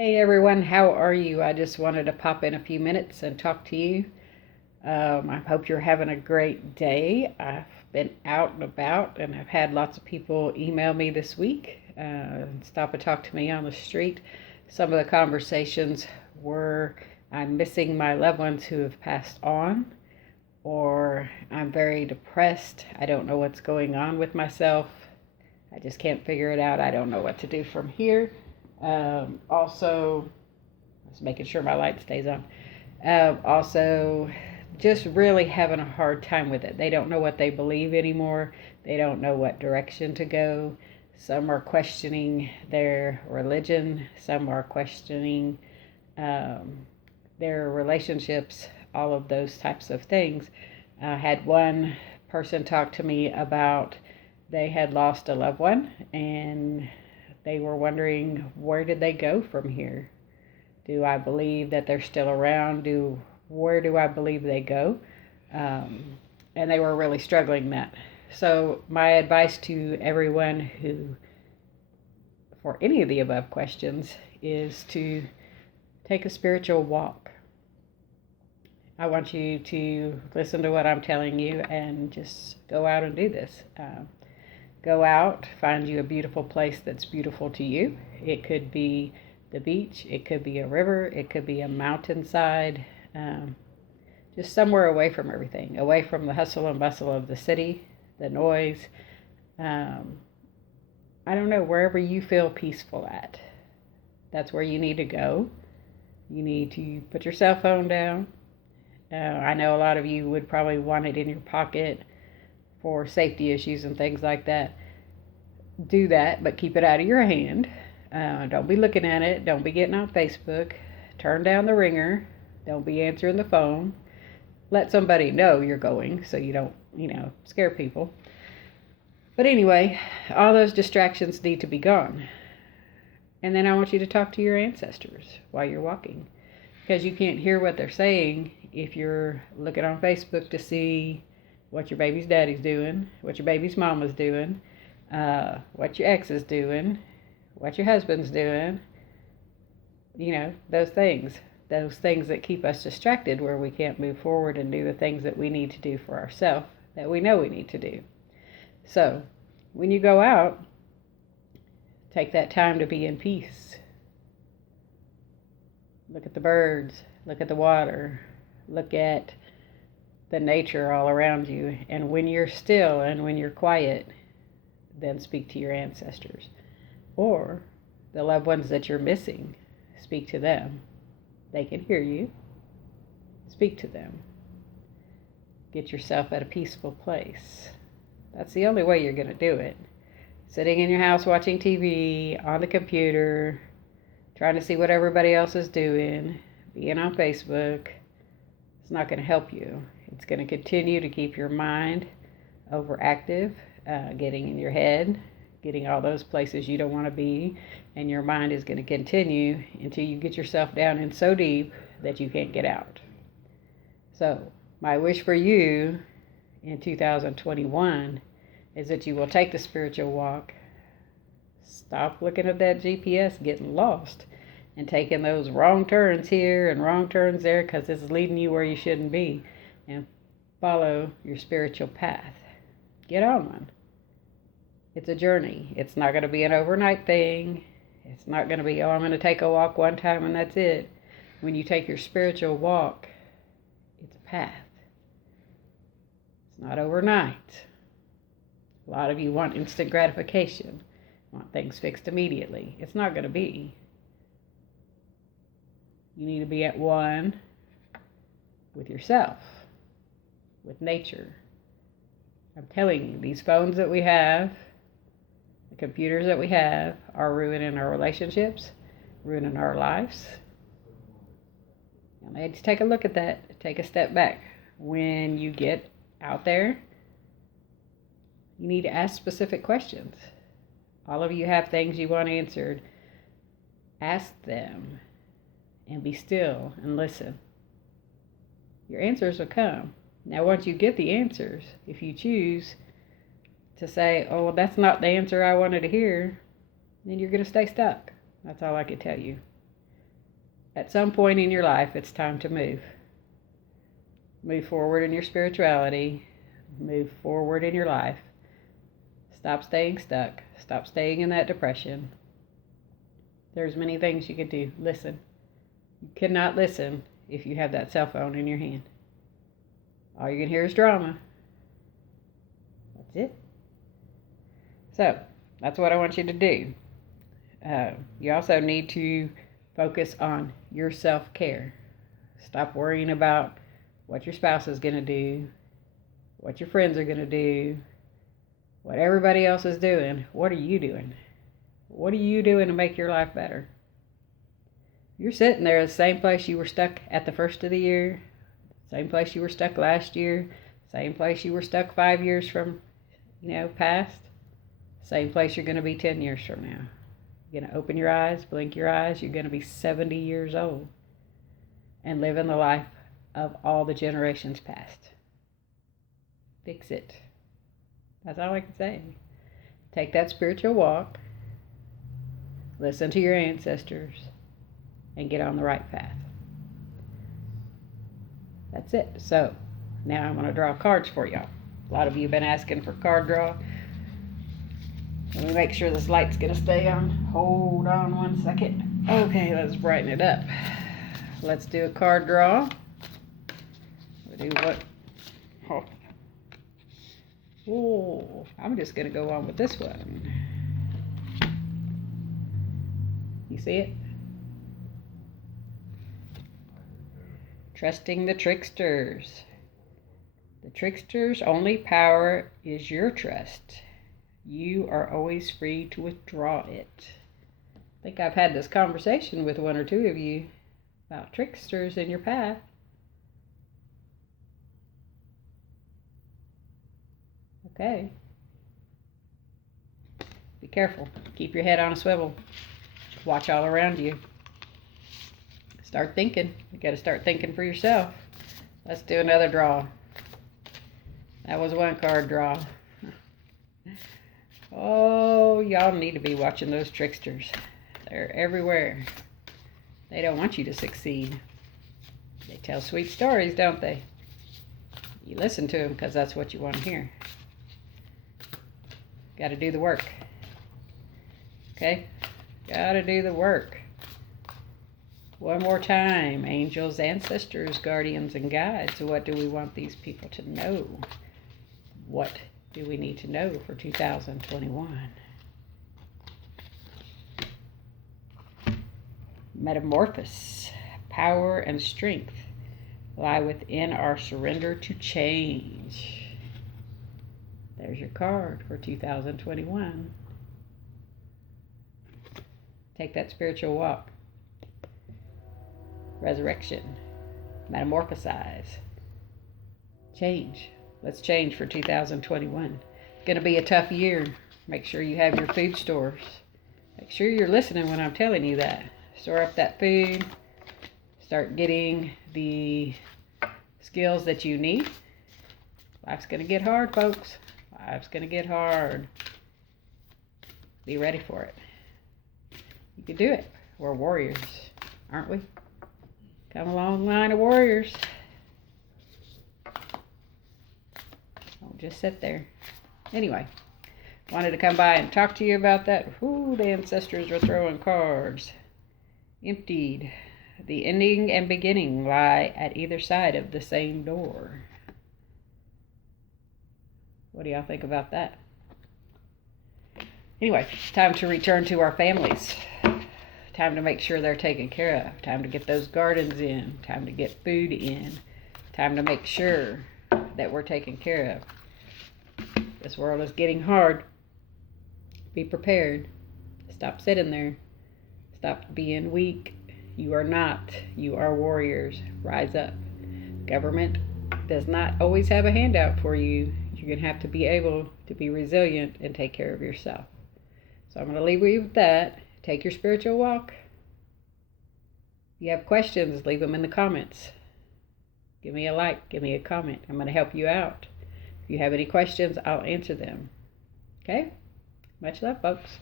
Hey everyone, how are you? I just wanted to pop in a few minutes and talk to you. I hope you're having a great day. I've been out and about and I've had lots of people email me this week and stop and talk to me on the street. Some of the conversations were I'm missing my loved ones who have passed on, or I'm very depressed. I don't know what's going on with myself. I just can't figure it out. I don't know what to do from here. Also, just making sure my light stays on. Also, just really having a hard time with it. They don't know what they believe anymore. They don't know what direction to go. Some are questioning their religion. Some are questioning um, their relationships, all of those types of things. I had one person talk to me about they had lost a loved one and they were wondering, where did they go from here? Do I believe that they're still around? Where do I believe they go? Um, and they were really struggling that. So my advice to everyone who, for any of the above questions, is to take a spiritual walk. I want you to listen to what I'm telling you and just go out and do this. Go out, find you a beautiful place that's beautiful to you. It could be the beach, it could be a river, it could be a mountainside, um, just somewhere away from everything, away from the hustle and bustle of the city, the noise. Um, I don't know, wherever you feel peaceful at, that's where you need to go. You need to put your cell phone down. I know a lot of you would probably want it in your pocket for safety issues and things like that. Do that, but keep it out of your hand. Don't be looking at it. Don't be getting on Facebook. Turn down the ringer. Don't be answering the phone. Let somebody know you're going so you don't, scare people. But anyway, all those distractions need to be gone. And then I want you to talk to your ancestors while you're walking, because you can't hear what they're saying if you're looking on Facebook to see what your baby's daddy's doing, what your baby's mama's doing, what your ex is doing, what your husband's doing, those things that keep us distracted where we can't move forward and do the things that we need to do for ourselves that we know we need to do. So when you go out, take that time to be in peace. Look at the birds, look at the water, look at the nature all around you. And when you're still and when you're quiet, then speak to your ancestors or the loved ones that you're missing. Speak to them. They can hear you. Speak to them. Get yourself at a peaceful place. That's the only way you're going to do it. Sitting in your house watching TV, on the computer, trying to see what everybody else is doing, being on Facebook, it's not going to help you. It's going to continue to keep your mind overactive, getting in your head, getting all those places you don't want to be, and your mind is going to continue until you get yourself down in so deep that you can't get out. So, my wish for you in 2021 is that you will take the spiritual walk, stop looking at that GPS, getting lost, and taking those wrong turns here and wrong turns there because it's leading you where you shouldn't be, and follow your spiritual path. Get on one. It's a journey. It's not going to be an overnight thing. It's not going to be, I'm going to take a walk one time and that's it. When you take your spiritual walk, it's a path. It's not overnight. A lot of you want instant gratification, want things fixed immediately. It's not going to be. You need to be at one with yourself, with nature. I'm telling you, these phones that we have, the computers that we have, are ruining our relationships, ruining our lives. And I need to take a look at that, take a step back. When you get out there, you need to ask specific questions. All of you have things you want answered. Ask them and be still and listen. Your answers will come. Now, once you get the answers, if you choose to say, oh, well, that's not the answer I wanted to hear, then you're going to stay stuck. That's all I can tell you. At some point in your life, it's time to move. Move forward in your spirituality. Move forward in your life. Stop staying stuck. Stop staying in that depression. There's many things you can do. Listen. You cannot listen if you have that cell phone in your hand. All you can hear is drama. That's it. So, that's what I want you to do. You also need to focus on your self-care. Stop worrying about what your spouse is going to do, what your friends are going to do, what everybody else is doing. What are you doing? What are you doing to make your life better? You're sitting there at the same place you were stuck at the first of the year, same place you were stuck last year, same place you were stuck 5 years from, past, same place you're going to be 10 years from now. You're going to open your eyes, blink your eyes, you're going to be 70 years old and living the life of all the generations past. Fix it. That's all I can say. Take that spiritual walk, listen to your ancestors, and get on the right path. That's it. So, now I'm going to draw cards for y'all. A lot of you have been asking for card draw. Let me make sure this light's going to stay on. Hold on one second. Okay, let's brighten it up. Let's do a card draw. We'll do what? Oh, I'm just going to go on with this one. You see it? Trusting the tricksters. The trickster's only power is your trust. You are always free to withdraw it. I think I've had this conversation with one or two of you about tricksters in your path. Okay. Be careful. Keep your head on a swivel. Watch all around you. Start thinking. You got to start thinking for yourself. Let's do another draw. That was one card draw. Oh, y'all need to be watching those tricksters. They're everywhere. They don't want you to succeed. They tell sweet stories, don't they? You listen to them because that's what you want to hear. Got to do the work. Okay? Got to do the work. One more time. Angels, ancestors, guardians, and guides. What do we want these people to know? What do we need to know for 2021? Metamorphosis. Power and strength lie within our surrender to change. There's your card for 2021. Take that spiritual walk. Resurrection. Metamorphosize. Change. Let's change for 2021. It's going to be a tough year. Make sure you have your food stores. Make sure you're listening when I'm telling you that. Store up that food. Start getting the skills that you need. Life's going to get hard, folks. Life's going to get hard. Be ready for it. You can do it. We're warriors, aren't we? Come along, line of warriors. Don't just sit there. Anyway, wanted to come by and talk to you about that. Ooh, the ancestors are throwing cards. Emptied. The ending and beginning lie at either side of the same door. What do y'all think about that? Anyway, time to return to our families. Time to make sure they're taken care of. Time to get those gardens in. Time to get food in. Time to make sure that we're taken care of. This world is getting hard. Be prepared. Stop sitting there. Stop being weak. You are not. You are warriors. Rise up. Government does not always have a handout for you. You're going to have to be able to be resilient and take care of yourself. So I'm going to leave you with that. Take your spiritual walk. If you have questions, leave them in the comments. Give me a like. Give me a comment. I'm going to help you out. If you have any questions, I'll answer them. Okay? Much love, folks.